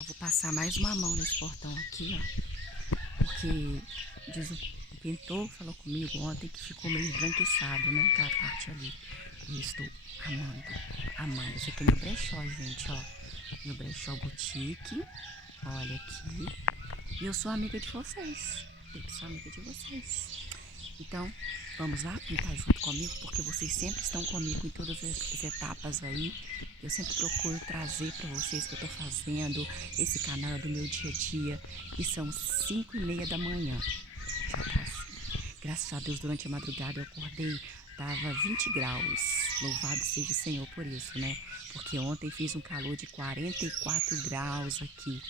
Eu vou passar mais uma mão nesse portão aqui, ó. Porque diz o pintor falou comigo ontem que ficou meio esbranquiçado, né? Aquela parte ali. E eu estou amando. Esse aqui é meu brechó, gente, ó. Meu brechó boutique. Olha aqui. E eu sou amiga de vocês. Eu que sou amiga de vocês. Então, vamos lá pintar junto comigo, porque vocês sempre estão comigo em todas as etapas aí. Eu sempre procuro trazer para vocês o que eu tô fazendo. Esse canal é do meu dia a dia. E são 5:30 da manhã. Já tá assim. Graças a Deus, durante a madrugada eu acordei, tava 20 graus. Louvado seja o Senhor por isso, né? Porque ontem fiz um calor de 44 graus aqui.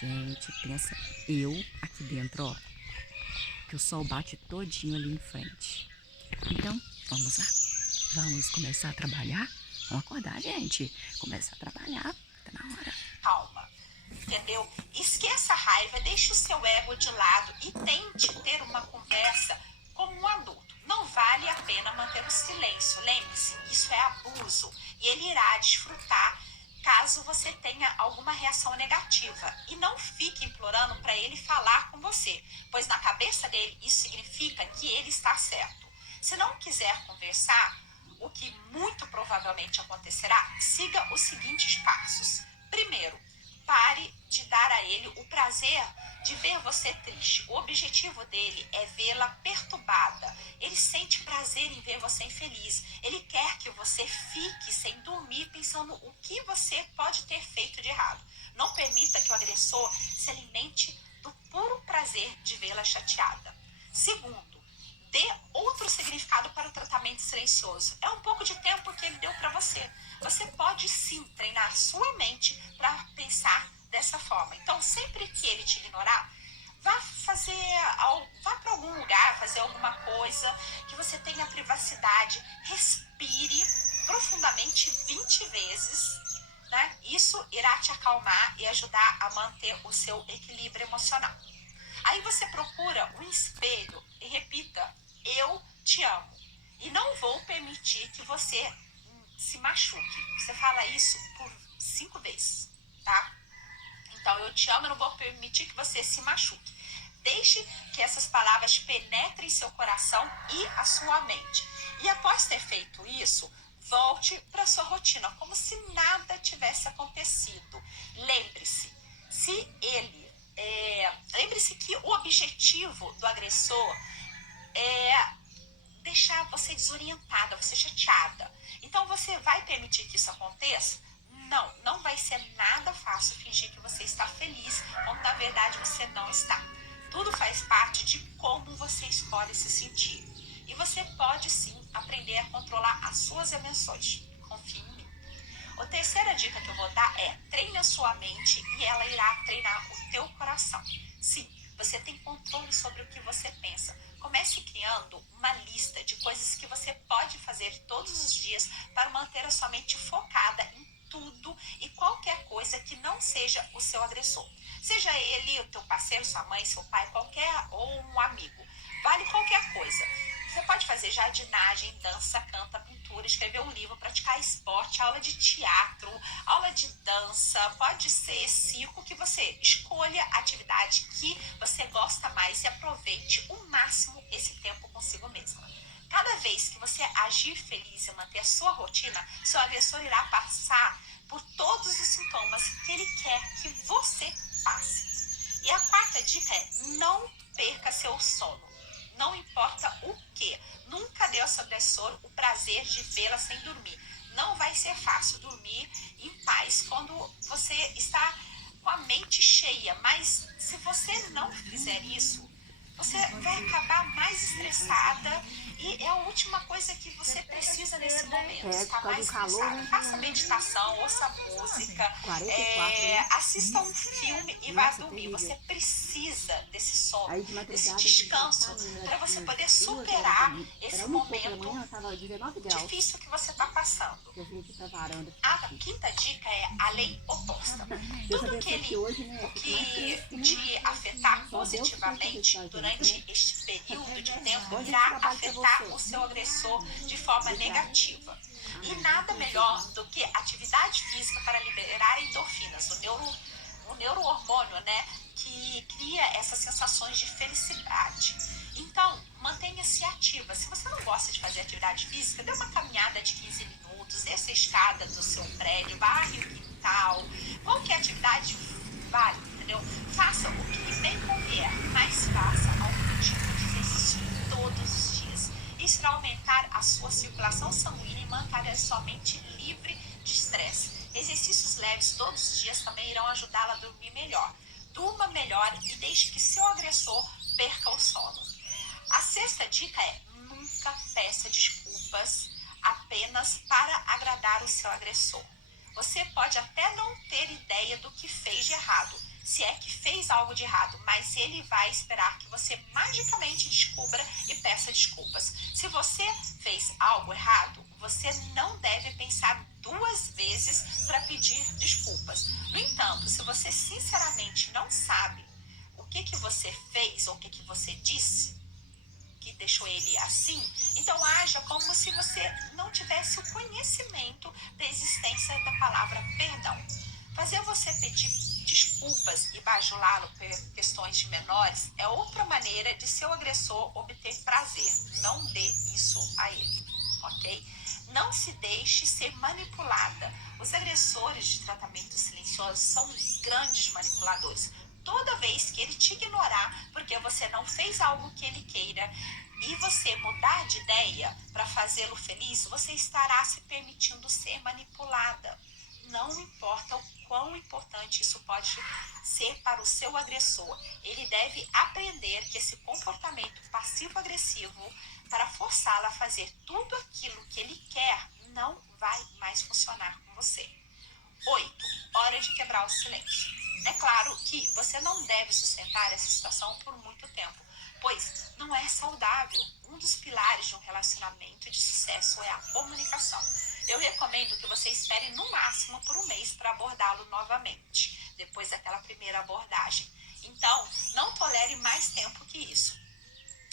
Gente, pensa, eu aqui dentro, ó, que o sol bate todinho ali em frente. Então, vamos lá. Vamos começar a trabalhar? Vamos acordar, gente. Começar a trabalhar. Tá na hora. Calma, entendeu? Esqueça a raiva, deixe o seu ego de lado e tente ter uma conversa como um adulto. Não vale a pena manter o silêncio. Lembre-se, isso é abuso e ele irá desfrutar caso você tenha alguma reação negativa. E não fique implorando para ele falar com você, pois na cabeça dele isso significa que ele está certo. Se não quiser conversar, o que muito provavelmente acontecerá, siga os seguintes passos. Primeiro, pare de dar a ele o prazer de ver você triste. O objetivo dele é vê-la perturbada. Ele sente prazer em ver você infeliz. Ele quer que você fique sem dormir pensando o que você pode ter feito de errado. Não permita que o agressor se alimente do puro prazer de vê-la chateada. Segundo, dê outro significado para o tratamento silencioso. É um pouco de tempo que ele deu para você. Você pode sim treinar sua mente para pensar dessa forma. Então, sempre que ele te ignorar, vá para algum lugar, fazer alguma coisa que você tenha privacidade, respire profundamente 20 vezes, né? Isso irá te acalmar e ajudar a manter o seu equilíbrio emocional. Aí você procura um espelho e repita: eu te amo e não vou permitir que você se machuque. Você fala isso por 5 vezes, tá? Então, eu te amo e não vou permitir que você se machuque. Deixe que essas palavras penetrem seu coração e a sua mente. E após ter feito isso, volte para sua rotina, como se nada tivesse acontecido. Lembre-se, lembre-se que o objetivo do agressor é deixar você desorientada, você chateada. Então você vai permitir que isso aconteça? Não, não vai ser nada fácil fingir que você está feliz, quando na verdade você não está. Tudo faz parte de como você escolhe se sentir. E você pode sim aprender a controlar as suas emoções. Confie em mim. A terceira dica que eu vou dar é: treine a sua mente e ela irá treinar o teu coração. Sim, você tem controle sobre o que você pensa. Comece criando uma lista de coisas que você pode fazer todos os dias para manter a sua mente focada em tudo e qualquer coisa que não seja o seu agressor. Seja ele o teu parceiro, sua mãe, seu pai, qualquer ou um amigo. Vale qualquer coisa. Você pode fazer jardinagem, dança, canta, pintura, escrever um livro, praticar esporte, aula de teatro, aula de dança, pode ser circo, que você escolha a atividade que você gosta mais e aproveite o máximo esse tempo consigo mesma. Cada vez que você agir feliz e manter a sua rotina, seu agressor irá passar por todos os sintomas que ele quer que você passe. E a quarta dica é: não perca seu sono. Não importa o que, nunca dê ao seu agressor o prazer de vê-la sem dormir. Não vai ser fácil dormir em paz quando você está com a mente cheia, mas se você não fizer isso, você vai acabar mais estressada e é a última coisa que você precisa nesse momento. Está mais estressada. Faça meditação, ouça música, assista um filme e vá dormir. Você precisa desse sono, desse descanso, para você poder superar esse momento difícil que você está passando. A quinta dica é a lei oposta. Tudo que te afetar positivamente durante este período de tempo irá afetar o seu agressor de forma negativa. E nada melhor do que atividade física para liberar endorfinas, o neurohormônio, né, que cria essas sensações de felicidade. Então, mantenha-se ativa. Se você não gosta de fazer atividade física, dê uma caminhada de 15 minutos, desça a escada do seu prédio, varre o quintal, qualquer atividade vale, entendeu? Faça o que bem convier, mas faça algum tipo de exercício todos os dias. Isso irá aumentar a sua circulação sanguínea e manter a sua mente livre de estresse. Exercícios leves todos os dias também irão ajudá-la a dormir melhor. Durma melhor e deixe que seu agressor perca o sono. A sexta dica é: nunca peça desculpas apenas para agradar o seu agressor. Você pode até não ter ideia do que fez de errado, se é que fez algo de errado, mas ele vai esperar que você magicamente descubra e peça desculpas. Se você fez algo errado, você não deve pensar duas vezes para pedir desculpas. No entanto, se você sinceramente não sabe o que você fez ou o que você disse que deixou ele assim, então haja como se você não tivesse o conhecimento da existência da palavra perdão. Fazer você pedir desculpas e bajulá-lo por questões de menores é outra maneira de seu agressor obter prazer. Não dê isso a ele, ok? Não se deixe ser manipulada. Os agressores de tratamento silencioso são grandes manipuladores. Toda vez que ele te ignorar porque você não fez algo que ele queira e você mudar de ideia para fazê-lo feliz, você estará se permitindo ser manipulada. Não importa o quão importante isso pode ser para o seu agressor, ele deve aprender que esse comportamento passivo-agressivo para forçá-la a fazer tudo aquilo que ele quer não vai mais funcionar com você. 8. Hora de quebrar o silêncio. É claro que você não deve sustentar essa situação por muito tempo, pois não é saudável. Um dos pilares de um relacionamento de sucesso é a comunicação. Eu recomendo que você espere no máximo por um mês para abordá-lo novamente, depois daquela primeira abordagem. Então, não tolere mais tempo que isso.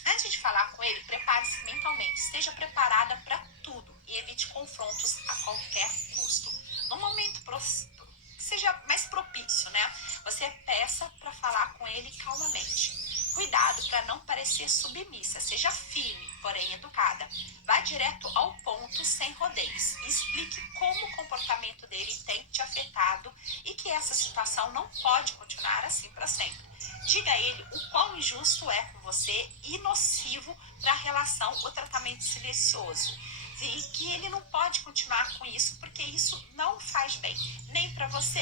Antes de falar com ele, prepare-se mentalmente, esteja preparada para tudo e evite confrontos a qualquer custo. No momento que seja mais propício, né? Você peça para falar com ele calmamente. Cuidado para não parecer submissa, seja firme, porém educada. Vá direto ao ponto, sem rodeios, e explique como o comportamento dele tem te afetado e que essa situação não pode continuar assim para sempre. Diga a ele o quão injusto é com você e nocivo para a relação o tratamento silencioso. E que ele não pode continuar com isso porque isso não faz bem, nem para você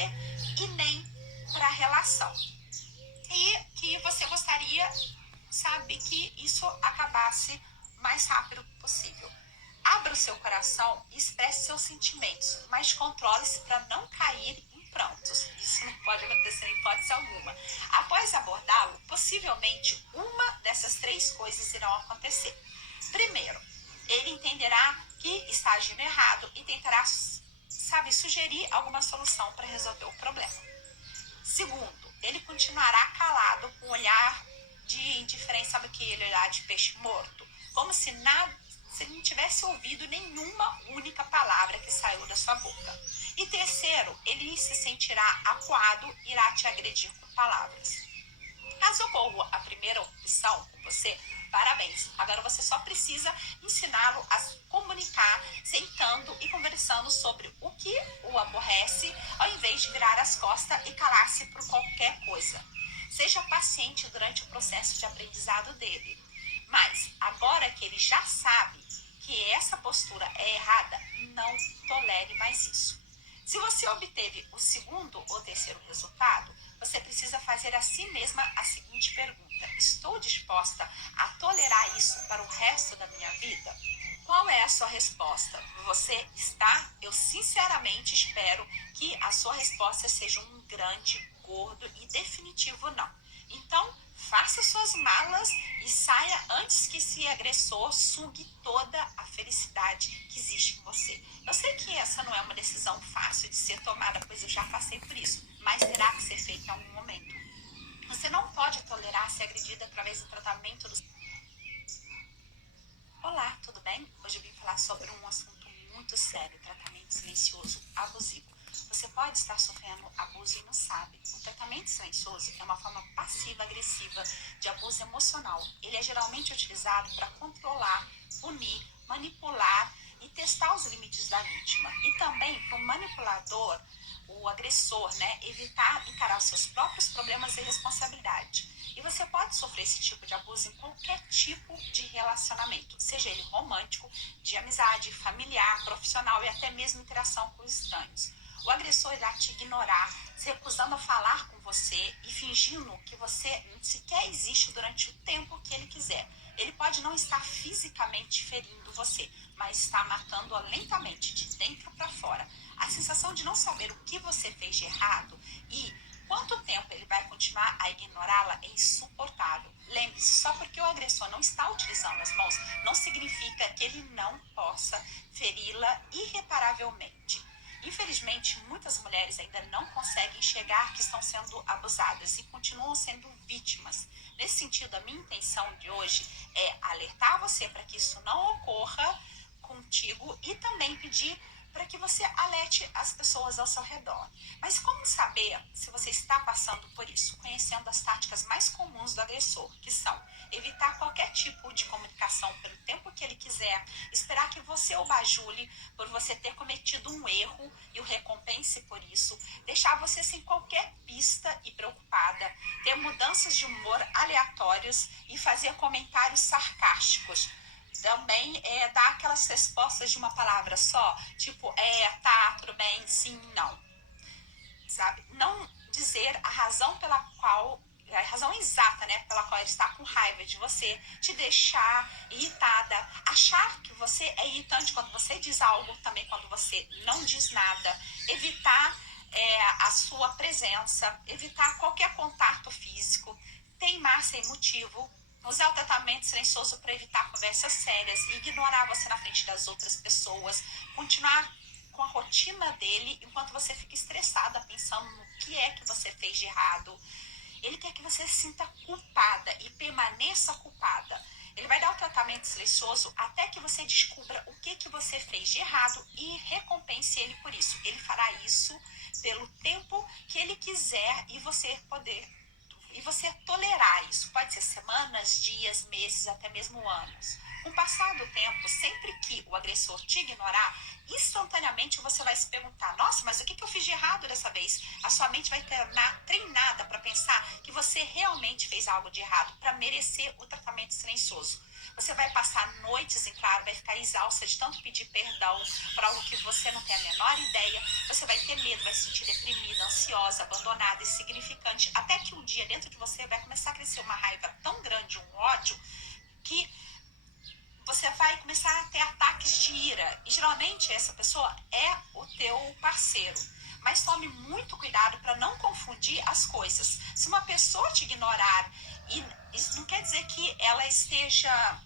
e nem para a relação. E que você gostaria, sabe, que isso acabasse o mais rápido possível. Abra o seu coração e expresse seus sentimentos, mas controle-se para não cair em prantos. Isso não pode acontecer em hipótese alguma. Após abordá-lo, possivelmente uma dessas três coisas irão acontecer. Primeiro, ele entenderá que está agindo errado e tentará, sabe, sugerir alguma solução para resolver o problema. Segundo, ele continuará calado com um olhar de indiferença, sabe aquele olhar de peixe morto? Como se ele não tivesse ouvido nenhuma única palavra que saiu da sua boca. E terceiro, ele se sentirá acuado e irá te agredir com palavras. Caso ocorra a primeira opção com você, parabéns. Agora você só precisa ensiná-lo a comunicar, sentando e conversando sobre o que o aborrece, ao invés de virar as costas e calar-se por qualquer coisa. Seja paciente durante o processo de aprendizado dele. Mas, agora que ele já sabe que essa postura é errada, não tolere mais isso. Se você obteve o segundo ou terceiro resultado, você precisa fazer a si mesma a seguinte pergunta: estou disposta a tolerar isso para o resto da minha vida? Qual é a sua resposta? Você está? Eu sinceramente espero que a sua resposta seja um grande, gordo e definitivo não. Então, faça suas malas e saia antes que esse agressor sugue toda a felicidade que existe em você. Eu sei que essa não é uma decisão fácil de ser tomada, pois eu já passei por isso, mas terá que ser feita em algum momento. Você não pode tolerar ser agredida através do tratamento do... Olá, tudo bem? Hoje eu vim falar sobre um assunto muito sério, tratamento silencioso abusivo. Você pode estar sofrendo abuso e não sabe. O tratamento tratamento silencioso é uma forma passiva-agressiva de abuso emocional. Ele é geralmente utilizado para controlar, punir, manipular e testar os limites da vítima. E também para o manipulador, o agressor, né, evitar encarar os seus próprios problemas e responsabilidade. E você pode sofrer esse tipo de abuso em qualquer tipo de relacionamento, seja ele romântico, de amizade, familiar, profissional e até mesmo interação com os estranhos. O agressor irá te ignorar, se recusando a falar com você e fingindo que você sequer existe durante o tempo que ele quiser. Ele pode não estar fisicamente ferindo você, mas está matando-a lentamente, de dentro para fora. A sensação de não saber o que você fez de errado e quanto tempo ele vai continuar a ignorá-la é insuportável. Lembre-se, só porque o agressor não está utilizando as mãos, não significa que ele não possa feri-la irreparavelmente. Infelizmente, muitas mulheres ainda não conseguem enxergar que estão sendo abusadas e continuam sendo vítimas. Nesse sentido, a minha intenção de hoje é alertar você para que isso não ocorra contigo e também pedir para que você alerte as pessoas ao seu redor. Mas como saber se você está passando por isso? Conhecendo as táticas mais comuns do agressor, que são evitar qualquer tipo de comunicação pelo tempo que ele quiser, esperar que você o bajule por você ter cometido um erro e o recompense por isso, deixar você sem qualquer pista e preocupada, ter mudanças de humor aleatórios e fazer comentários sarcásticos. Também dar aquelas respostas de uma palavra só, tipo, tá, tudo bem, sim, não. Sabe? Não dizer a razão pela qual, a razão exata, né, pela qual ele está com raiva de você, te deixar irritada, achar que você é irritante quando você diz algo, também quando você não diz nada, evitar a sua presença, evitar qualquer contato físico, teimar sem motivo, usar o tratamento silencioso para evitar conversas sérias, ignorar você na frente das outras pessoas, continuar com a rotina dele enquanto você fica estressada pensando no que é que você fez de errado. Ele quer que você se sinta culpada e permaneça culpada. Ele vai dar o tratamento silencioso até que você descubra o que você fez de errado e recompense ele por isso. Ele fará isso pelo tempo que ele quiser e você tolerar isso. Pode ser semanas, dias, meses, até mesmo anos. Com o passar do tempo, sempre que o agressor te ignorar, instantaneamente você vai se perguntar: nossa, mas o que eu fiz de errado dessa vez? A sua mente vai tornar treinada para pensar que você realmente fez algo de errado para merecer o tratamento silencioso. Você vai passar noites em claro, vai ficar exausta de tanto pedir perdão por algo que você não tem a menor ideia. Você vai ter medo, vai se sentir deprimida, ansiosa, abandonada, insignificante. Até que um dia dentro de você vai começar a crescer uma raiva tão grande, um ódio, que você vai começar a ter ataques de ira. E geralmente essa pessoa é o teu parceiro. Mas tome muito cuidado para não confundir as coisas. Se uma pessoa te ignorar, e isso não quer dizer que ela seja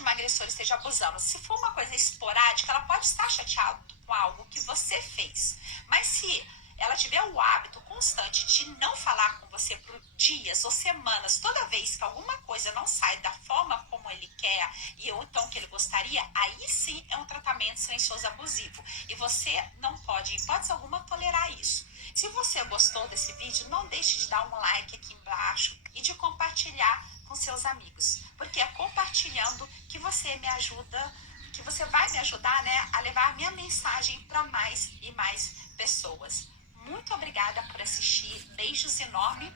uma agressora, esteja abusando. Se for uma coisa esporádica, ela pode estar chateada com algo que você fez. Mas se ela tiver o hábito constante de não falar com você por dias ou semanas, toda vez que alguma coisa não sai da forma como ele quer e ou então que ele gostaria, aí sim é um tratamento silencioso abusivo. E você não pode, em hipótese alguma, tolerar isso. Se você gostou desse vídeo, não deixe de dar um like aqui embaixo e de compartilhar com seus amigos, porque é compartilhando que você me ajuda, que você vai me ajudar, né, a levar a minha mensagem para mais e mais pessoas. Muito obrigada por assistir, beijos enormes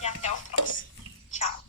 e até o próximo. Tchau.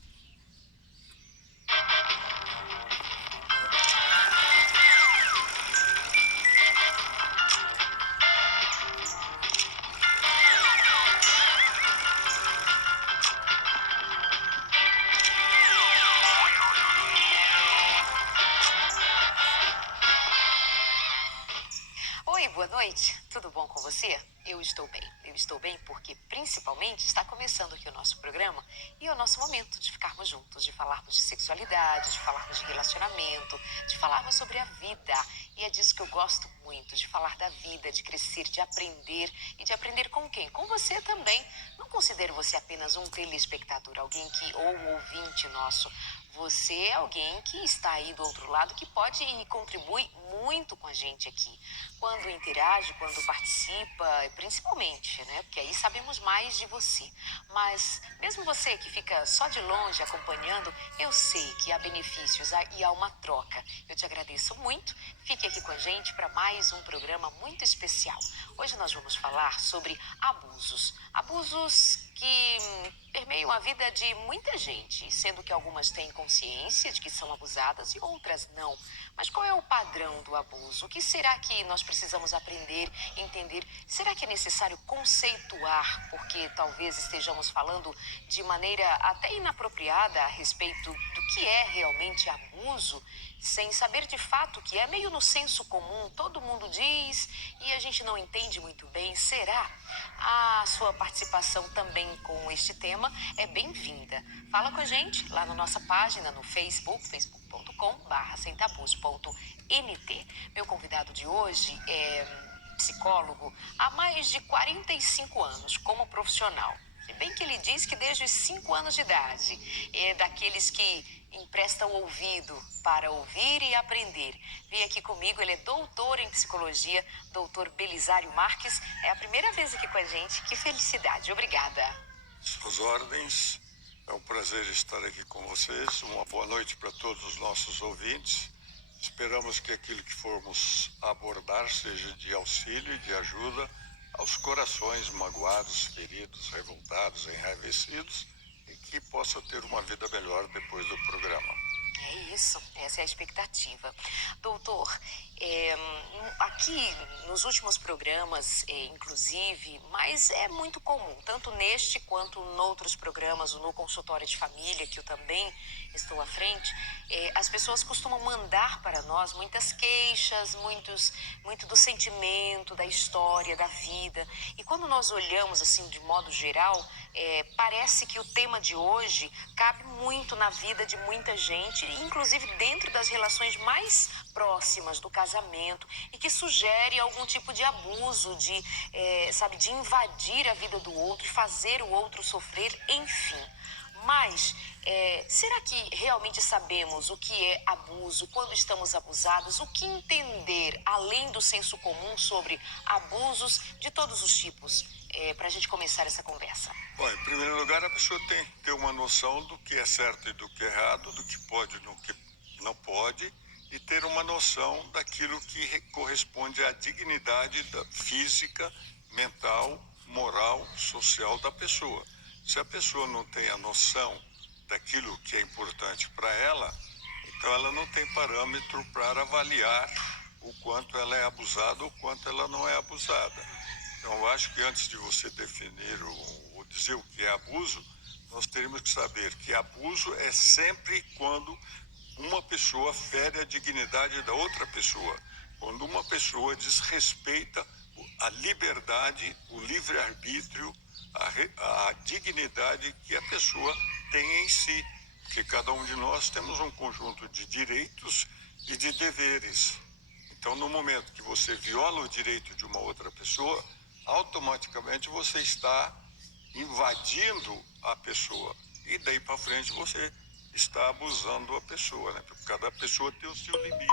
Oi, boa noite. Tudo bom com você? Eu estou bem. Eu estou bem porque, principalmente, está começando aqui o nosso programa e é o nosso momento de ficarmos juntos, de falarmos de sexualidade, de falarmos de relacionamento, de falarmos sobre a vida. E é disso que eu gosto muito, de falar da vida, de crescer, de aprender. E de aprender com quem? Com você também. Não considero você apenas um telespectador, alguém que, ou um ouvinte nosso. Você é alguém que está aí do outro lado, que pode e contribui muito com a gente aqui. Quando interage, quando participa, principalmente, né? Porque aí sabemos mais de você. Mas mesmo você que fica só de longe acompanhando, eu sei que há benefícios e há uma troca. Eu te agradeço muito. Fique aqui com a gente para mais um programa muito especial. Hoje nós vamos falar sobre abusos. Abusos que permeiam a vida de muita gente, sendo que algumas têm consciência de que são abusadas e outras não. Mas qual é o padrão do abuso? O que será que nós precisamos aprender, entender? Será que é necessário conceituar, porque talvez estejamos falando de maneira até inapropriada a respeito do que é realmente abuso, sem saber de fato o que é, meio no senso comum, todo mundo diz e a gente não entende muito bem. Será? A sua participação também com este tema é bem-vinda. Fala com a gente lá na nossa página no Facebook, facebook.com/semtabus.nt. Meu convidado de hoje é psicólogo há mais de 45 anos como profissional. Se bem que ele diz que desde os 5 anos de idade é daqueles que empresta o ouvido para ouvir e aprender. Vem aqui comigo, ele é doutor em psicologia, doutor Belisário Marques. É a primeira vez aqui com a gente. Que felicidade. Obrigada. Suas ordens. É um prazer estar aqui com vocês. Uma boa noite para todos os nossos ouvintes. Esperamos que aquilo que formos abordar seja de auxílio e de ajuda aos corações magoados, feridos, revoltados, enraivecidos e que possam ter uma vida melhor depois do programa. É isso, essa é a expectativa. Doutor, aqui nos últimos programas, inclusive, mas é muito comum, tanto neste quanto em outros programas, no consultório de família, que eu também estou à frente, as pessoas costumam mandar para nós muitas queixas, muito do sentimento, da história, da vida. E quando nós olhamos assim de modo geral, parece que o tema de hoje cabe muito na vida de muita gente, inclusive dentro das relações mais próximas do casamento, e que sugere algum tipo de abuso, de invadir a vida do outro e fazer o outro sofrer, enfim. Mas será que realmente sabemos o que é abuso, quando estamos abusados? O que entender, além do senso comum, sobre abusos de todos os tipos? Para a gente começar essa conversa. Bom, em primeiro lugar, a pessoa tem que ter uma noção do que é certo e do que é errado, do que pode e do que não pode, e ter uma noção daquilo que corresponde à dignidade física, mental, moral, social da pessoa. Se a pessoa não tem a noção daquilo que é importante para ela, então ela não tem parâmetro para avaliar o quanto ela é abusada ou o quanto ela não é abusada. Então, eu acho que antes de você definir ou dizer o que é abuso, nós teríamos que saber que abuso é sempre quando uma pessoa fere a dignidade da outra pessoa, quando uma pessoa desrespeita a liberdade, o livre-arbítrio, a dignidade que a pessoa tem em si, porque cada um de nós temos um conjunto de direitos e de deveres. Então, no momento que você viola o direito de uma outra pessoa, automaticamente você está invadindo a pessoa e daí para frente você está abusando a pessoa, né? Porque cada pessoa tem o seu limite.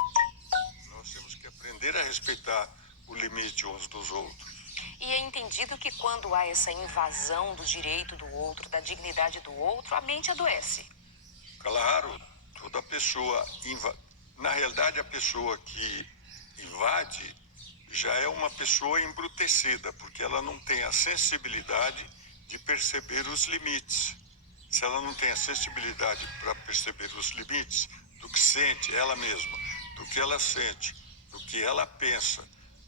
Nós temos que aprender a respeitar o limite uns dos outros. E é entendido que quando há essa invasão do direito do outro, da dignidade do outro, a mente adoece. Claro, toda pessoa na realidade a pessoa que invade já é uma pessoa embrutecida, porque ela não tem a sensibilidade de perceber os limites. Se ela não tem a sensibilidade para perceber os limites do que sente ela mesma, do que ela sente, do que ela pensa,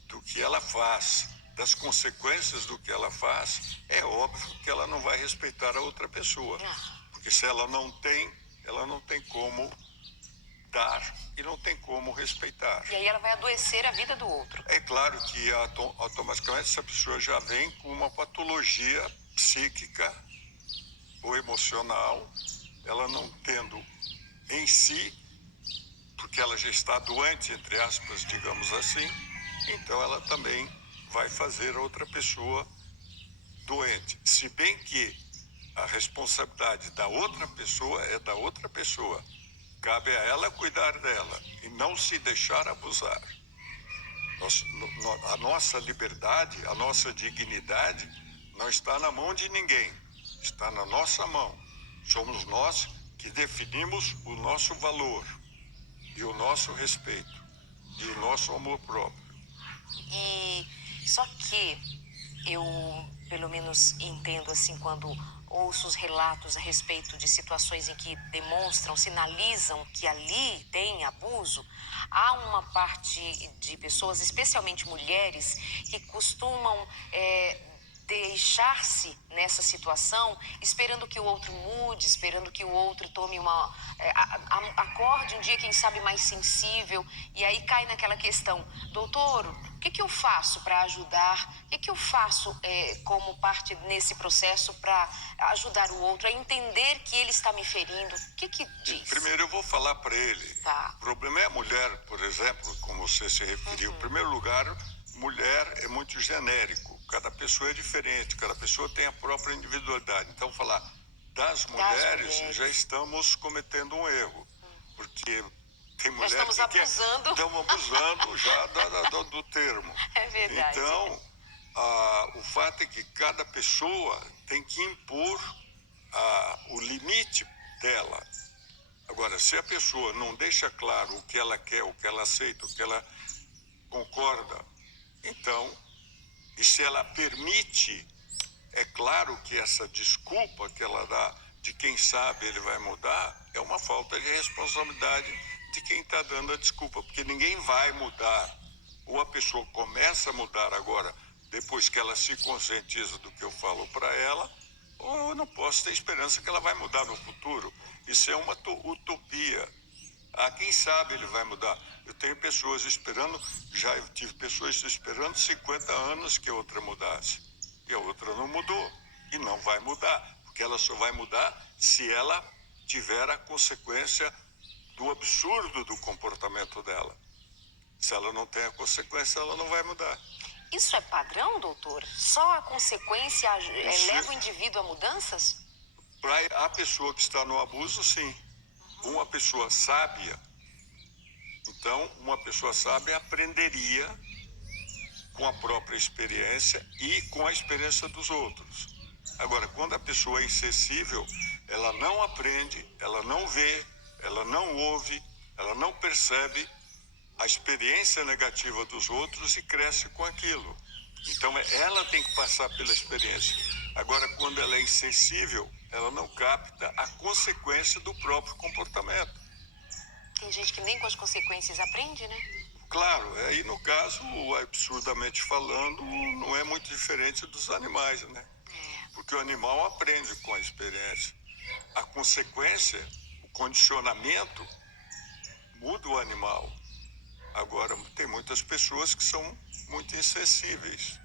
do que ela faz, das consequências do que ela faz, é óbvio que ela não vai respeitar a outra pessoa. Porque se ela não tem como dar e não tem como respeitar. E aí ela vai adoecer a vida do outro. É claro que automaticamente essa pessoa já vem com uma patologia psíquica ou emocional, ela não tendo em si, porque ela já está doente, entre aspas, digamos assim, então ela também vai fazer a outra pessoa doente. Se bem que a responsabilidade da outra pessoa é da outra pessoa. cabe a ela cuidar dela e não se deixar abusar. A nossa liberdade, a nossa dignidade não está na mão de ninguém, está na nossa mão. Somos nós que definimos o nosso valor e o nosso respeito e o nosso amor próprio. E só que eu, pelo menos, entendo assim, quando ouço os relatos a respeito de situações em que demonstram, sinalizam que ali tem abuso, há uma parte de pessoas, especialmente mulheres, que costumam deixar-se nessa situação, esperando que o outro mude, esperando que o outro tome acorde um dia, quem sabe, mais sensível, e aí cai naquela questão: doutor, o que eu faço para ajudar? O que eu faço como parte nesse processo para ajudar o outro a entender que ele está me ferindo? O que diz? Primeiro eu vou falar para ele. Tá. O problema é a mulher, por exemplo, como você se referiu. Em primeiro lugar, mulher é muito genérico. Cada pessoa é diferente, cada pessoa tem a própria individualidade. Então, falar das mulheres, já estamos cometendo um erro. Porque tem mulher estamos abusando. Estamos abusando já do termo. É verdade. Então, o fato é que cada pessoa tem que impor o limite dela. Agora, se a pessoa não deixa claro o que ela quer, o que ela aceita, o que ela concorda, então, e se ela permite, é claro que essa desculpa que ela dá de quem sabe ele vai mudar é uma falta de responsabilidade de quem está dando a desculpa, porque ninguém vai mudar. Ou a pessoa começa a mudar agora, depois que ela se conscientiza do que eu falo para ela, ou eu não posso ter esperança que ela vai mudar no futuro. Isso é uma utopia. Quem sabe ele vai mudar. Eu tenho pessoas esperando, eu tive pessoas esperando 50 anos que a outra mudasse. E a outra não mudou. E não vai mudar, porque ela só vai mudar se ela tiver a consequência do absurdo do comportamento dela. Se ela não tem a consequência, ela não vai mudar. Isso é padrão, doutor? Só a consequência leva o indivíduo a mudanças? Para a pessoa que está no abuso, sim. Uma pessoa sábia, então, uma pessoa sábia aprenderia com a própria experiência e com a experiência dos outros. Agora, quando a pessoa é insensível, ela não aprende, ela não vê, ela não ouve, ela não percebe a experiência negativa dos outros e cresce com aquilo. Então, ela tem que passar pela experiência. Agora, quando ela é insensível, ela não capta a consequência do próprio comportamento. Tem gente que nem com as consequências aprende, né? Claro, aí no caso, absurdamente falando, não é muito diferente dos animais, né? Porque o animal aprende com a experiência. A consequência, o condicionamento, muda o animal. Agora, tem muitas pessoas que são muito insensíveis.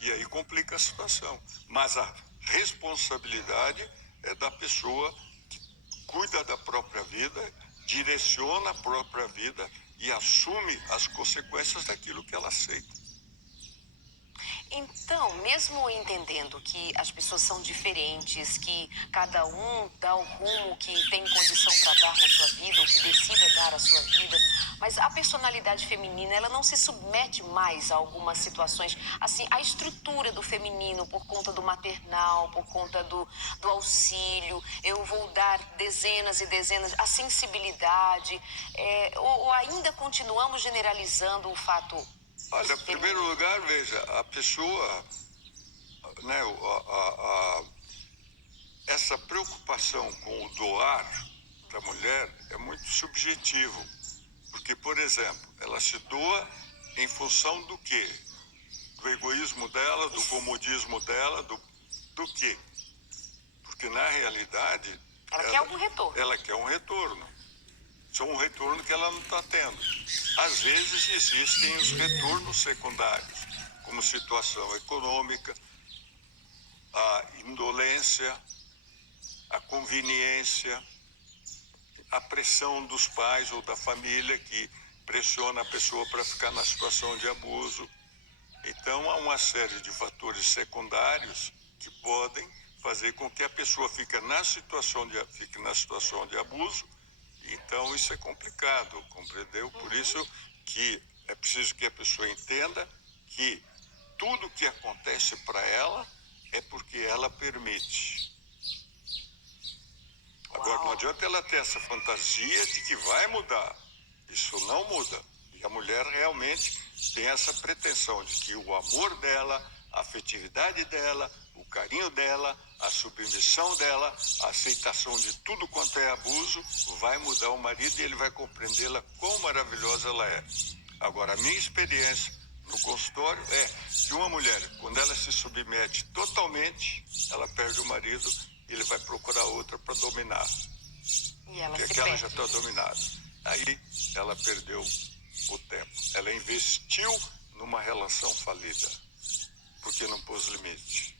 E aí complica a situação. Mas a responsabilidade é da pessoa que cuida da própria vida, direciona a própria vida e assume as consequências daquilo que ela aceita. Então, mesmo entendendo que as pessoas são diferentes, que cada um dá o rumo que tem condição para dar na sua vida, ou que decida dar à sua vida, mas a personalidade feminina, ela não se submete mais a algumas situações, assim, a estrutura do feminino, por conta do maternal, por conta do auxílio, eu vou dar dezenas e dezenas, a sensibilidade, ou ainda continuamos generalizando o fato. Olha, em primeiro lugar, veja, a pessoa, né, essa preocupação com o doar da mulher é muito subjetivo. Porque, por exemplo, ela se doa em função do quê? Do egoísmo dela, do comodismo dela, do quê? Porque, na realidade... Ela quer algum retorno. Ela quer um retorno. Só um retorno que ela não está tendo. Às vezes existem os retornos secundários, como situação econômica, a indolência, a conveniência, a pressão dos pais ou da família que pressiona a pessoa para ficar na situação de abuso. Então, há uma série de fatores secundários que podem fazer com que a pessoa fique na situação de abuso Então isso é complicado, compreendeu? Por isso que é preciso que a pessoa entenda que tudo que acontece para ela é porque ela permite. Agora, não adianta ela ter essa fantasia de que vai mudar. Isso não muda. E a mulher realmente tem essa pretensão de que o amor dela, a afetividade dela, o carinho dela, a submissão dela, a aceitação de tudo quanto é abuso, vai mudar o marido e ele vai compreendê-la quão maravilhosa ela é. Agora, a minha experiência no consultório é que uma mulher, quando ela se submete totalmente, ela perde o marido e ele vai procurar outra para dominar. E ela Porque se aquela perde. já está dominada. Aí ela perdeu o tempo. Ela investiu numa relação falida, porque não pôs limite.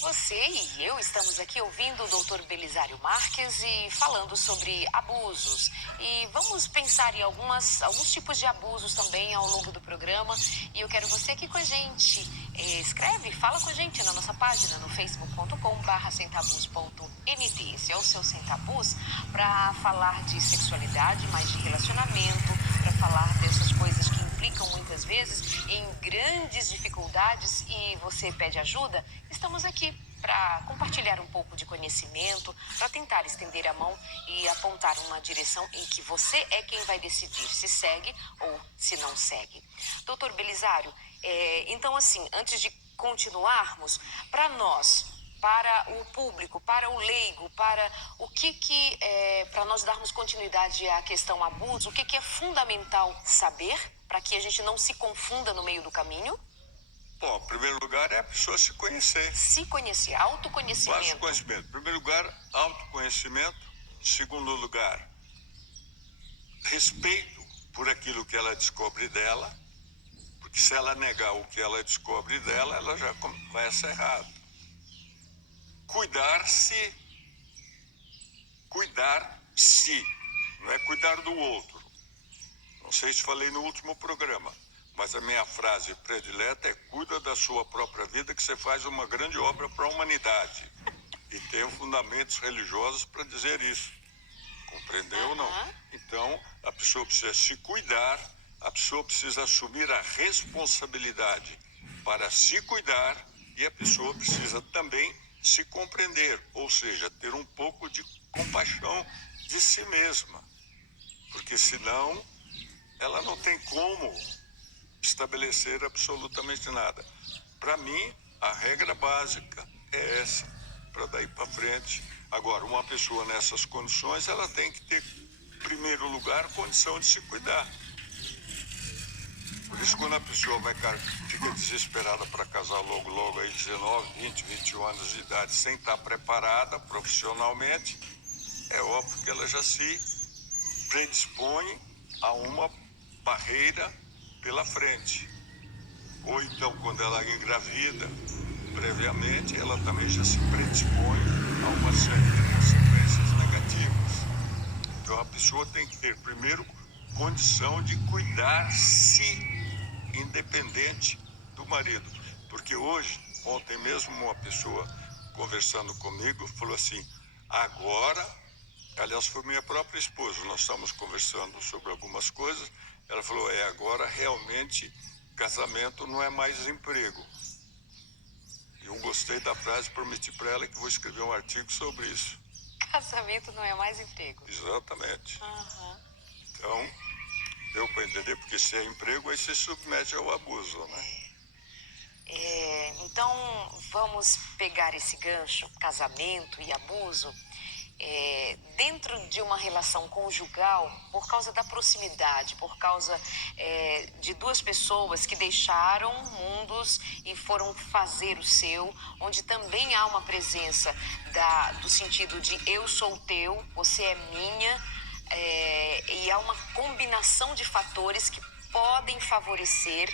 Você e eu estamos aqui ouvindo o Dr. Belisário Marques e falando sobre abusos. E vamos pensar em alguns tipos de abusos também ao longo do programa. E eu quero você aqui com a gente. Escreve, fala com a gente na nossa página no facebook.com/semtabus.nt. Esse é o seu Sem Tabus para falar de sexualidade, mais de relacionamento, para falar dessas coisas que implicam muitas vezes em grandes dificuldades e você pede ajuda. Estamos aqui para compartilhar um pouco de conhecimento, para tentar estender a mão e apontar uma direção em que você é quem vai decidir se segue ou se não segue. Doutor Belisário, então assim, antes de continuarmos, para nós, para o público, para o leigo, para para nós darmos continuidade à questão abuso, o que é fundamental saber para que a gente não se confunda no meio do caminho? Bom, em primeiro lugar é a pessoa se conhecer. Se conhecer, autoconhecimento. Básico conhecimento. Em primeiro lugar, autoconhecimento. Em segundo lugar, respeito por aquilo que ela descobre dela, porque se ela negar o que ela descobre dela, ela já começa errado. Cuidar-se, não é cuidar do outro. Não sei se falei no último programa, mas a minha frase predileta é: cuida da sua própria vida, que você faz uma grande obra para a humanidade. E tenho fundamentos religiosos para dizer isso. Compreendeu ou não? Então, a pessoa precisa se cuidar, a pessoa precisa assumir a responsabilidade para se cuidar e a pessoa precisa também se compreender, ou seja, ter um pouco de compaixão de si mesma. Porque senão, ela não tem como estabelecer absolutamente nada. Para mim, a regra básica é essa, para daí para frente. Agora, uma pessoa nessas condições, ela tem que ter, em primeiro lugar, condição de se cuidar. Por isso, quando a pessoa fica desesperada para casar logo aí 19, 20, 21 anos de idade, sem estar preparada profissionalmente, é óbvio que ela já se predispõe a uma barreira pela frente. Ou então, quando ela engravida previamente, ela também já se predispõe a uma série de consequências negativas. Então, a pessoa tem que ter, primeiro, condição de cuidar-se independente do marido. Porque ontem mesmo, uma pessoa conversando comigo falou assim: agora, aliás, foi minha própria esposa, nós estamos conversando sobre algumas coisas, ela falou: agora realmente casamento não é mais emprego. Eu gostei da frase, prometi para ela que vou escrever um artigo sobre isso. Casamento não é mais emprego. Exatamente. Então, deu para entender, porque se é emprego, aí se submete ao abuso, né? Então, vamos pegar esse gancho, casamento e abuso, dentro de uma relação conjugal, por causa da proximidade, por causa de duas pessoas que deixaram mundos e foram fazer o seu, onde também há uma presença do sentido de eu sou teu, você é minha, e há uma combinação de fatores que podem favorecer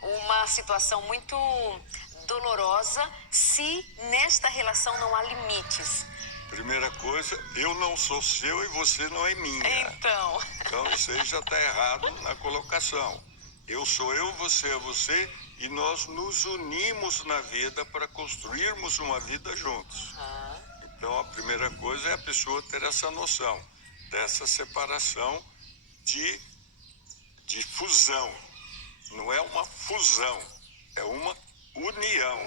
uma situação muito dolorosa se nesta relação não há limites. Primeira coisa, eu não sou seu e você não é minha. Então, isso aí já está errado na colocação. Eu sou eu, você é você, e nós nos unimos na vida para construirmos uma vida juntos. Então, a primeira coisa é a pessoa ter essa noção. dessa separação de fusão. Não é uma fusão, é uma união.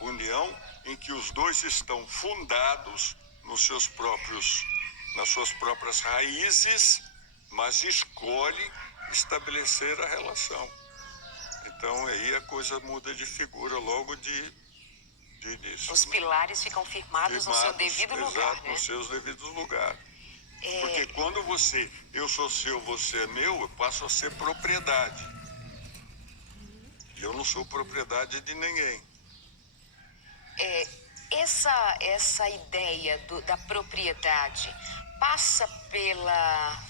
União em que os dois estão fundados nas suas próprias raízes, mas escolhe estabelecer a relação. Então aí a coisa muda de figura logo de início. Os pilares ficam firmados no seu devido lugar, exato, né? nos seus devidos lugares. Porque quando eu sou seu, você é meu, eu passo a ser propriedade. E eu não sou propriedade de ninguém. Essa ideia da propriedade passa pela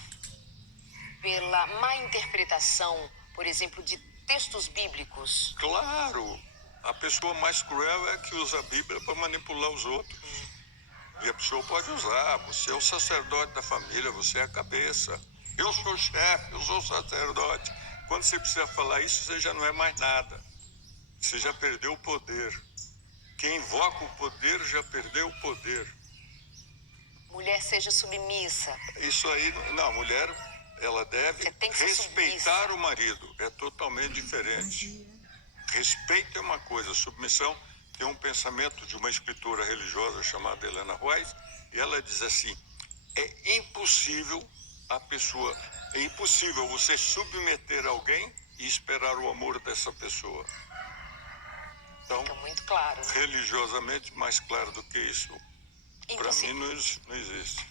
má interpretação, por exemplo, de textos bíblicos? Claro! A pessoa mais cruel é a que usa a Bíblia para manipular os outros. E a pessoa pode usar. Você é o sacerdote da família, você é a cabeça. Eu sou o chefe, eu sou o sacerdote. Quando você precisa falar isso, você já não é mais nada. Você já perdeu o poder. Quem invoca o poder já perdeu o poder. Mulher, seja submissa. Isso aí, não, a mulher, ela deve respeitar o marido. É totalmente diferente. Respeito é uma coisa, submissão tem um pensamento de uma escritora religiosa chamada Helena Weiss, e ela diz assim: é impossível você submeter alguém e esperar o amor dessa pessoa. Então, fica muito claro, né? Religiosamente, mais claro do que isso, para mim não existe.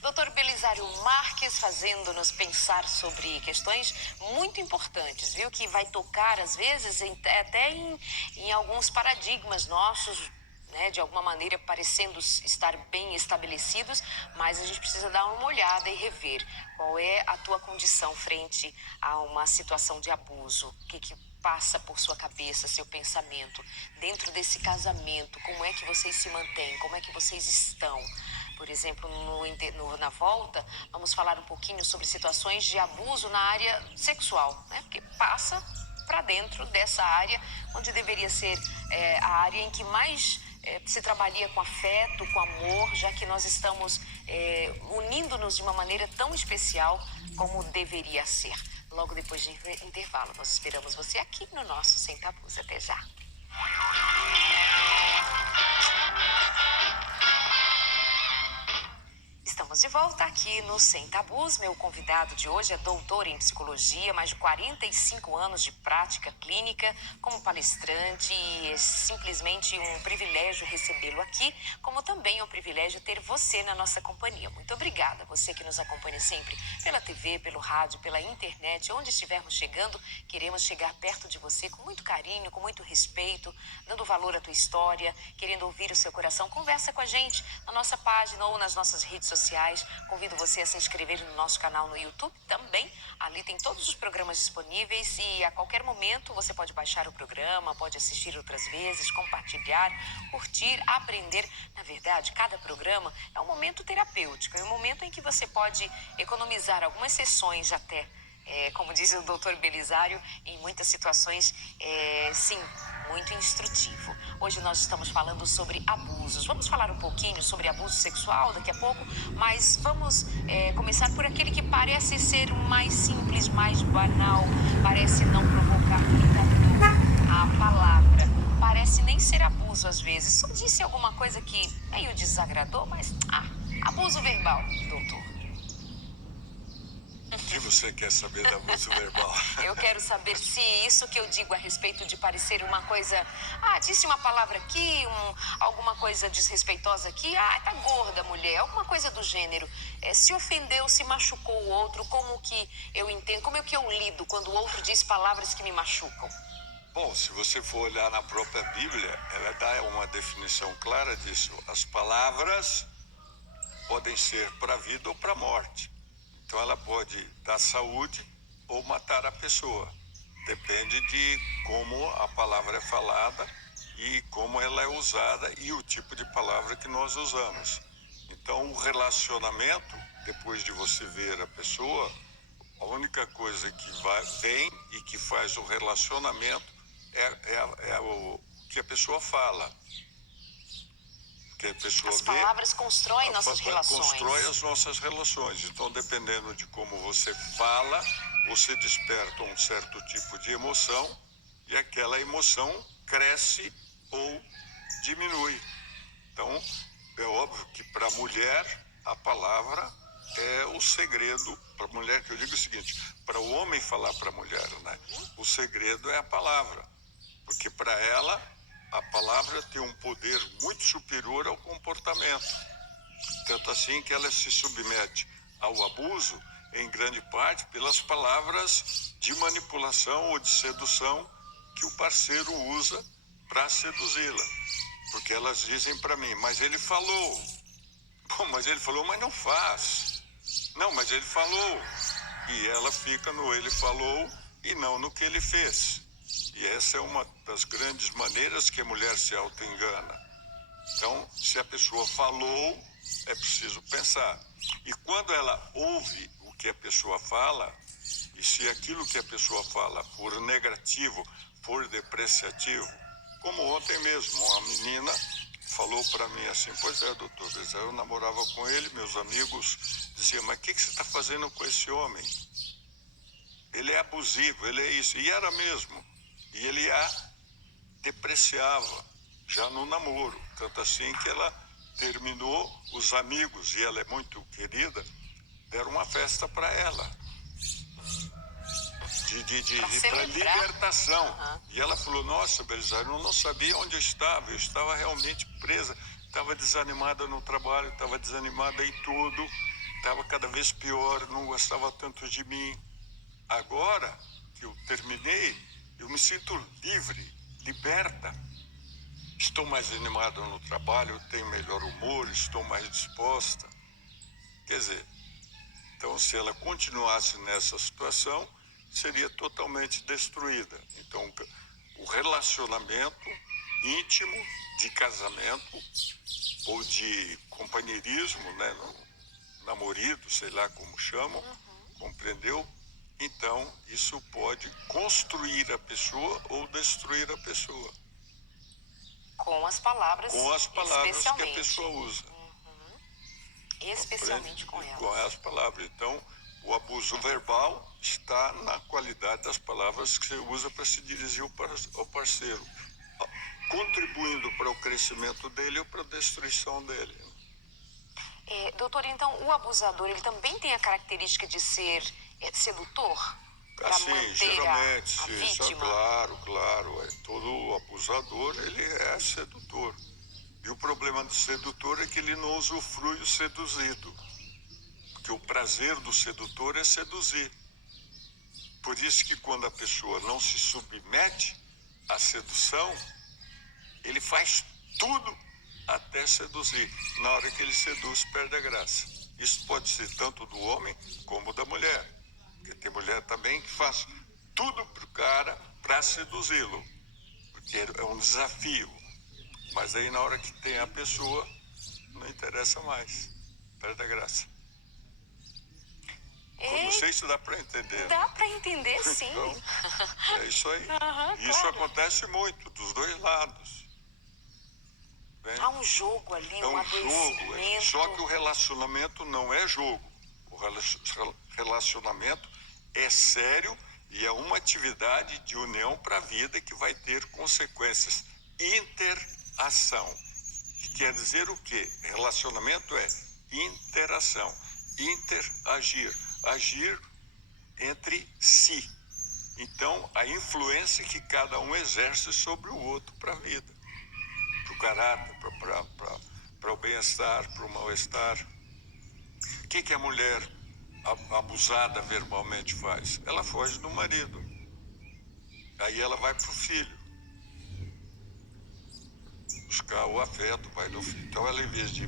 Doutor Belisário Marques, fazendo-nos pensar sobre questões muito importantes, viu? Que vai tocar, às vezes, até em alguns paradigmas nossos, né? De alguma maneira parecendo estar bem estabelecidos, mas a gente precisa dar uma olhada e rever qual é a tua condição frente a uma situação de abuso. O que passa por sua cabeça, seu pensamento, dentro desse casamento, como é que vocês se mantêm, como é que vocês estão. Por exemplo, na volta, vamos falar um pouquinho sobre situações de abuso na área sexual, né? Porque passa para dentro dessa área, onde deveria ser a área em que mais se trabalha com afeto, com amor, já que nós estamos unindo-nos de uma maneira tão especial como deveria ser. Logo depois de intervalo, nós esperamos você aqui no nosso Sem Tabus. Até já. Estamos de volta aqui no Sem Tabus. Meu convidado de hoje é doutor em psicologia, mais de 45 anos de prática clínica como palestrante, e é simplesmente um privilégio recebê-lo aqui, como também é um privilégio ter você na nossa companhia. Muito obrigada, você que nos acompanha sempre pela TV, pelo rádio, pela internet, onde estivermos chegando, queremos chegar perto de você com muito carinho, com muito respeito, dando valor à tua história, querendo ouvir o seu coração. Conversa com a gente na nossa página ou nas nossas redes sociais. Convido você a se inscrever no nosso canal no YouTube também. Ali tem todos os programas disponíveis e a qualquer momento você pode baixar o programa, pode assistir outras vezes, compartilhar, curtir, aprender. Na verdade, cada programa é um momento terapêutico, é um momento em que você pode economizar algumas sessões até. Como diz o doutor Belisário, em muitas situações, sim, muito instrutivo. Hoje nós estamos falando sobre abusos. Vamos falar um pouquinho sobre abuso sexual daqui a pouco, mas vamos começar por aquele que parece ser o mais simples, mais banal, parece não provocar muita dor. A palavra parece nem ser abuso às vezes, só disse alguma coisa que meio desagradou, mas abuso verbal, doutor. O que você quer saber do abuso verbal? Eu quero saber se isso que eu digo a respeito de parecer uma coisa... disse uma palavra aqui, alguma coisa desrespeitosa aqui. Tá gorda a mulher, alguma coisa do gênero. Se ofendeu, se machucou o outro, como que eu entendo, como é que eu lido quando o outro diz palavras que me machucam? Bom, se você for olhar na própria Bíblia, ela dá uma definição clara disso. As palavras podem ser para a vida ou para a morte. Então ela pode dar saúde ou matar a pessoa. Depende de como a palavra é falada e como ela é usada e o tipo de palavra que nós usamos. Então o relacionamento, depois de você ver a pessoa, a única coisa que vem e que faz o relacionamento é o que a pessoa fala. Porque a pessoa As vê... palavras constroem nossas relações. Constrói as nossas relações. Então, dependendo de como você fala, você desperta um certo tipo de emoção e aquela emoção cresce ou diminui. Então, é óbvio que para a mulher a palavra é o segredo. Para a mulher, que eu digo o seguinte, para o homem falar para a mulher, né? O segredo é a palavra. Porque para ela, a palavra tem um poder muito superior ao comportamento. Tanto assim que ela se submete ao abuso, em grande parte, pelas palavras de manipulação ou de sedução que o parceiro usa para seduzi-la. Porque elas dizem para mim, mas ele falou. Bom, mas ele falou, mas não faz. Não, mas ele falou. E ela fica no ele falou e não no que ele fez. E essa é uma das grandes maneiras que a mulher se auto-engana. Então, se a pessoa falou, é preciso pensar. E quando ela ouve o que a pessoa fala, e se aquilo que a pessoa fala for negativo, for depreciativo, como ontem mesmo, uma menina falou para mim assim, pois é, doutor, eu namorava com ele, meus amigos diziam, mas o que você está fazendo com esse homem? Ele é abusivo, ele é isso. E era mesmo. E ele a depreciava, já no namoro. Tanto assim que ela terminou, os amigos, e ela é muito querida, deram uma festa para ela. Para libertação. E ela falou, nossa, Belisário, eu não sabia onde eu estava realmente presa, estava desanimada no trabalho, estava desanimada em tudo, estava cada vez pior, não gostava tanto de mim. Agora que eu terminei, eu me sinto livre, liberta. Estou mais animada no trabalho, tenho melhor humor, estou mais disposta. Quer dizer, então se ela continuasse nessa situação, seria totalmente destruída. Então, o relacionamento íntimo de casamento ou de companheirismo, né, namorido, sei lá como chamam, compreendeu? Então, isso pode construir a pessoa ou destruir a pessoa. Com as palavras Que a pessoa usa. Especialmente com elas. Com as palavras. Então, o abuso verbal está na qualidade das palavras que você usa para se dirigir ao parceiro, contribuindo para o crescimento dele ou para a destruição dele. Doutor, então o abusador ele também tem a característica de ser sedutor? Para manter geralmente, a vítima? Claro. Todo abusador, ele é sedutor. E o problema do sedutor é que ele não usufrui o seduzido. Porque o prazer do sedutor é seduzir. Por isso que quando a pessoa não se submete à sedução, ele faz tudo até seduzir. Na hora que ele seduz, perde a graça. Isso pode ser tanto do homem como da mulher. Porque tem mulher também que faz tudo pro cara para seduzi-lo. Porque é um desafio. Mas aí na hora que tem a pessoa, não interessa mais. Perde a graça. Eu não sei se dá para entender. Dá para entender, sim. Então, é isso aí. Isso claro. Acontece muito, dos dois lados. Bem, Há um jogo ali, é um um adoecimento. jogo. Só que o relacionamento não é jogo. O relacionamento é sério e é uma atividade de união para a vida que vai ter consequências. Interação. Que quer dizer o quê? Relacionamento é interação. Interagir. Agir entre si. Então, a influência que cada um exerce sobre o outro para a vida. Para o caráter, para o bem-estar, para o mal-estar. O que a mulher abusada verbalmente faz? Ela foge do marido. Aí ela vai para o filho. Buscar o afeto, vai no filho. Então, ela, em vez de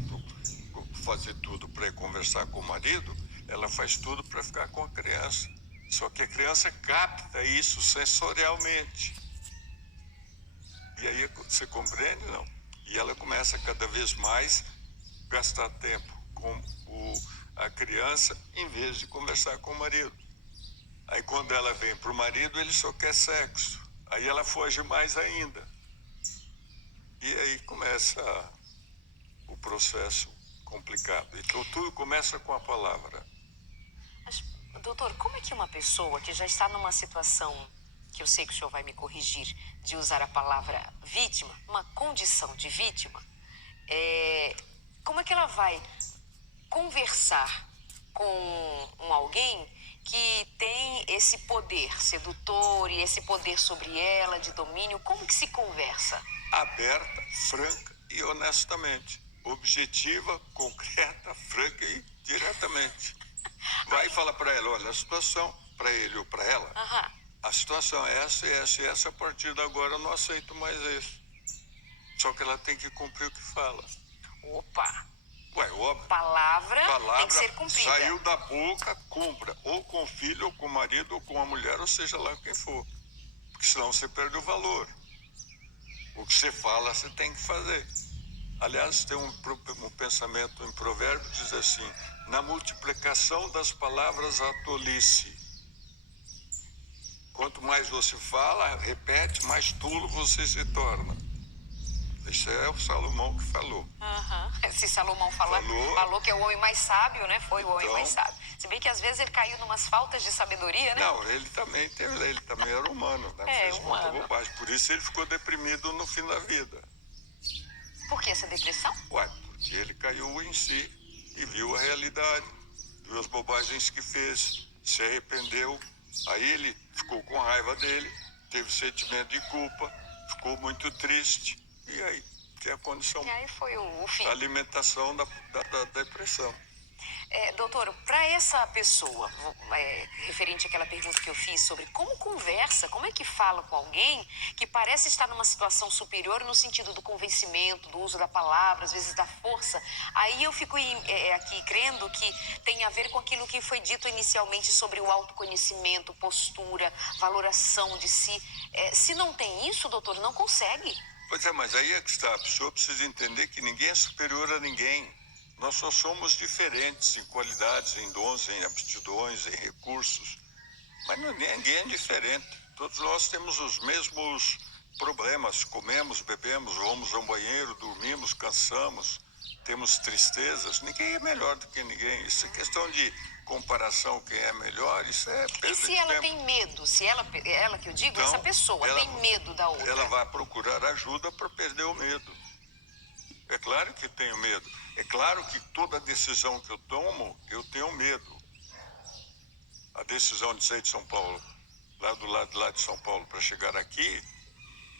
fazer tudo para conversar com o marido, ela faz tudo para ficar com a criança. Só que a criança capta isso sensorialmente. E aí você compreende, não? E ela começa cada vez mais a gastar tempo com a criança em vez de conversar com o marido. Aí quando ela vem para o marido, ele só quer sexo. Aí ela foge mais ainda. E aí começa o o processo complicado. Então, tudo começa com a palavra. Mas, doutor, como é que uma pessoa que já está numa situação, que eu sei que o senhor vai me corrigir, de usar a palavra vítima, uma condição de vítima, como é que ela vai conversar com alguém que tem esse poder sedutor e esse poder sobre ela, de domínio? Como que se conversa? Aberta, franca e honestamente. Objetiva, concreta, franca e diretamente. Vai e fala para ela, olha, a situação, para ele ou para ela, a situação é essa, essa e essa, a partir de agora eu não aceito mais isso. Só que ela tem que cumprir o que fala. Opa! Ué, óbvio. Palavra tem que ser cumprida. Saiu da boca, cumpra. Ou com o filho, ou com o marido, ou com a mulher, ou seja lá quem for. Porque senão você perde o valor. O que você fala, você tem que fazer. Aliás, tem um pensamento em provérbio que diz assim, na multiplicação das palavras há tolice. Quanto mais você fala, repete, mais tolo você se torna. Isso é o Salomão que falou. Se Salomão falou que é o homem mais sábio, né? Foi o homem mais sábio. Se bem que às vezes ele caiu numas faltas de sabedoria, né? Não, ele também era humano, né? Fez muita humano. bobagem. Por isso ele ficou deprimido no fim da vida. Por que essa depressão? Ué, porque ele caiu em si e viu a realidade, viu as bobagens que fez, se arrependeu. Aí ele ficou com raiva dele, teve sentimento de culpa, ficou muito triste. E aí, tem a condição. E aí foi o fim. A alimentação da depressão. Doutor, para essa pessoa, referente àquela pergunta que eu fiz sobre como conversa, como é que fala com alguém que parece estar numa situação superior no sentido do convencimento, do uso da palavra, às vezes da força, aí eu fico aqui crendo que tem a ver com aquilo que foi dito inicialmente sobre o autoconhecimento, postura, valoração de si. Se não tem isso, doutor, não consegue. Pois é, mas aí é que está. A pessoa precisa entender que ninguém é superior a ninguém. Nós só somos diferentes em qualidades, em dons, em aptidões, em recursos. Mas ninguém é diferente. Todos nós temos os mesmos problemas. Comemos, bebemos, vamos ao banheiro, dormimos, cansamos, temos tristezas. Ninguém é melhor do que ninguém. Isso é questão de comparação, quem é melhor, isso é perda de tempo. E se ela tem medo? Se ela que eu digo, então, essa pessoa tem medo da outra? Ela vai procurar ajuda para perder o medo. É claro que tenho medo. É claro que toda decisão que eu tomo, eu tenho medo. A decisão de sair de São Paulo, lá do lado lá de São Paulo, para chegar aqui,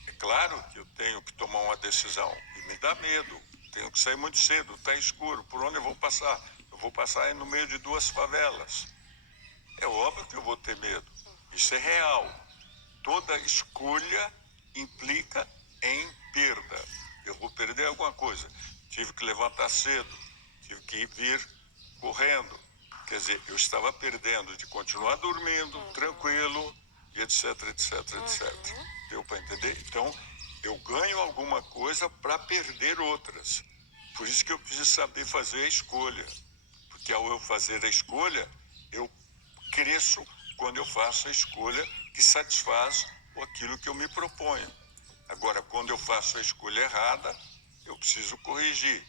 é claro que eu tenho que tomar uma decisão. E me dá medo. Tenho que sair muito cedo, está escuro. Por onde eu vou passar? Eu vou passar no meio de 2 favelas. É óbvio que eu vou ter medo. Isso é real. Toda escolha implica em perda. Eu vou perder alguma coisa. Tive que levantar cedo, tive que vir correndo. Quer dizer, eu estava perdendo de continuar dormindo, tranquilo, e etc, etc, etc. Deu para entender? Então, eu ganho alguma coisa para perder outras. Por isso que eu preciso saber fazer a escolha. Porque ao eu fazer a escolha, eu cresço quando eu faço a escolha que satisfaz aquilo que eu me proponho. Agora, quando eu faço a escolha errada, eu preciso corrigir.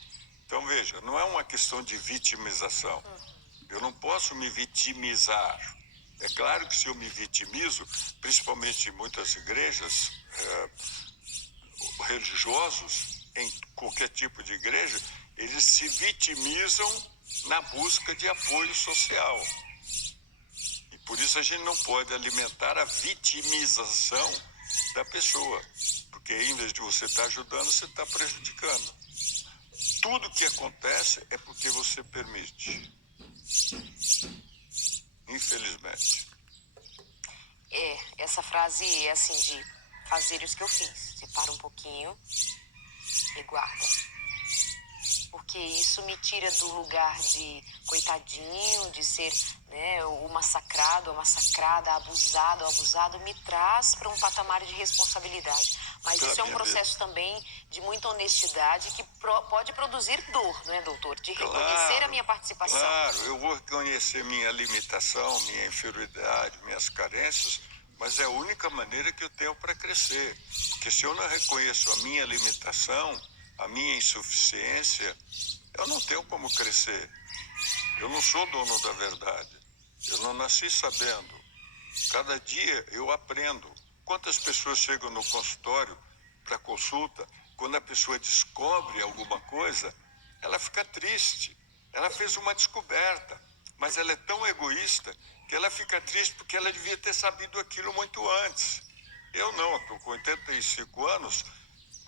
Então, veja, não é uma questão de vitimização. Eu não posso me vitimizar. É claro que se eu me vitimizo, principalmente em muitas igrejas, religiosos, em qualquer tipo de igreja, eles se vitimizam na busca de apoio social. E por isso a gente não pode alimentar a vitimização da pessoa. Porque em vez de você estar ajudando, você está prejudicando. Tudo que acontece é porque você permite. Infelizmente. Essa frase é assim de fazer isso que eu fiz. Você para um pouquinho e guarda. Porque isso me tira do lugar de coitadinho, de ser, né, o massacrado, a massacrada, abusado, o abusado, me traz para um patamar de responsabilidade. Mas isso é um processo também de muita honestidade que pode produzir dor, não é, doutor? De reconhecer a minha participação. Claro, eu vou reconhecer minha limitação, minha inferioridade, minhas carências, mas é a única maneira que eu tenho para crescer. Porque se eu não reconheço a minha limitação, a minha insuficiência, eu não tenho como crescer. Eu não sou dono da verdade. Eu não nasci sabendo. Cada dia eu aprendo. Quantas pessoas chegam no consultório para consulta, quando a pessoa descobre alguma coisa, ela fica triste. Ela fez uma descoberta, mas ela é tão egoísta que ela fica triste porque ela devia ter sabido aquilo muito antes. Eu não, estou com 85 anos,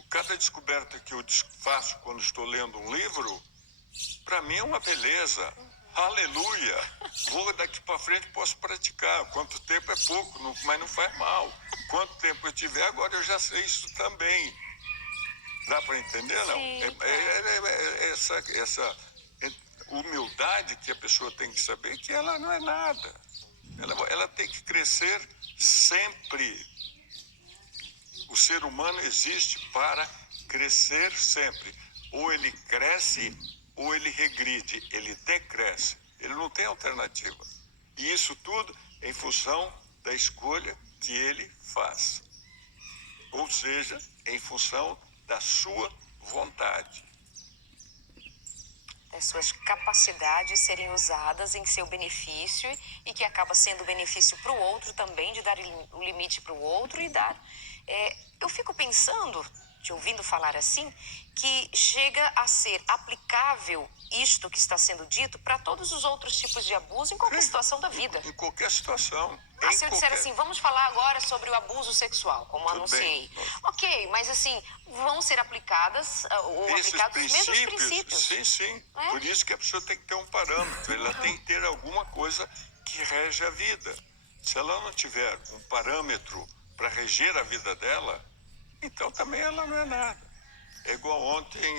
cada descoberta que eu faço quando estou lendo um livro, para mim é uma beleza. Aleluia! Vou daqui para frente, posso praticar. Quanto tempo é pouco, mas não faz mal. Quanto tempo eu tiver, agora eu já sei isso também. Dá para entender, não? Sim, Essa humildade que a pessoa tem que saber que ela não é nada. Ela tem que crescer sempre. O ser humano existe para crescer sempre. Ou ele cresce ou ele regride, ele decresce. Ele não tem alternativa. E isso tudo em função da escolha que ele faz. Ou seja, em função da sua vontade. As suas capacidades serem usadas em seu benefício e que acaba sendo benefício para o outro também, de dar o limite para o outro e dar. Eu fico pensando, te ouvindo falar assim, que chega a ser aplicável isto que está sendo dito para todos os outros tipos de abuso em qualquer situação da vida. Em qualquer situação. Se eu disser assim, vamos falar agora sobre o abuso sexual, como Tudo anunciei. bem. Ok, mas assim, vão ser aplicadas ou aplicados os mesmos princípios. Sim. É? Por isso que a pessoa tem que ter um parâmetro. Ela tem que ter alguma coisa que rege a vida. Se ela não tiver um parâmetro para reger a vida dela, então também ela não é nada. É igual ontem,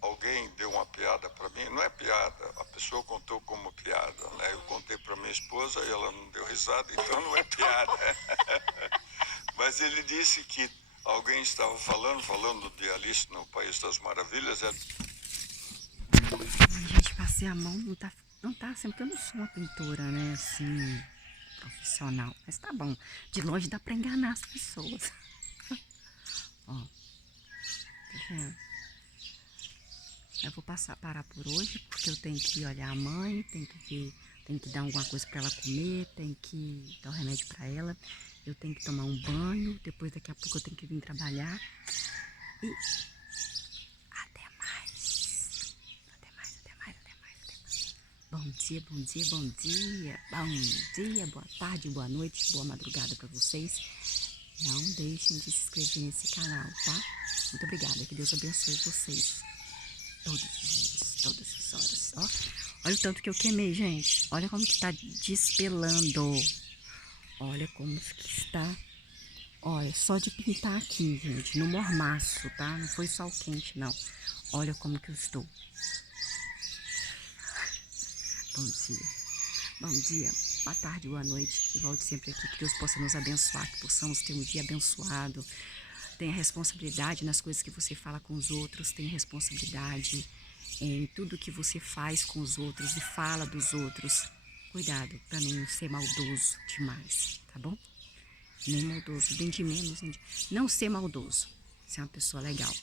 alguém deu uma piada para mim. Não é piada, a pessoa contou como piada, né? Eu contei para minha esposa e ela não deu risada, então não é piada. Mas ele disse que alguém estava falando de Alice no País das Maravilhas. Gente, passei a mão, não tá sempre, eu não sou uma pintora, né, assim, profissional. Mas tá bom, de longe dá pra enganar as pessoas. Ó, tá vendo? Eu vou parar por hoje, porque eu tenho que olhar a mãe, tenho que dar alguma coisa pra ela comer, tenho que dar o remédio pra ela, eu tenho que tomar um banho, depois daqui a pouco eu tenho que vir trabalhar. E até mais. Bom dia, boa tarde, boa noite, boa madrugada pra vocês. Não deixem de se inscrever nesse canal, tá? Muito obrigada, que Deus abençoe vocês. Todos os dias, todas as horas, ó. Olha o tanto que eu queimei, gente. Olha como que tá despelando. Olha como que está. Olha, só de pintar aqui, gente, no mormaço, tá? Não foi sol quente, não. Olha como que eu estou. Bom dia, boa tarde, boa noite. E volte sempre aqui, que Deus possa nos abençoar, que possamos ter um dia abençoado. Tenha responsabilidade nas coisas que você fala com os outros, tenha responsabilidade em tudo que você faz com os outros e fala dos outros. Cuidado para não ser maldoso demais, tá bom? Nem maldoso, nem de menos, não ser maldoso. Ser uma pessoa legal.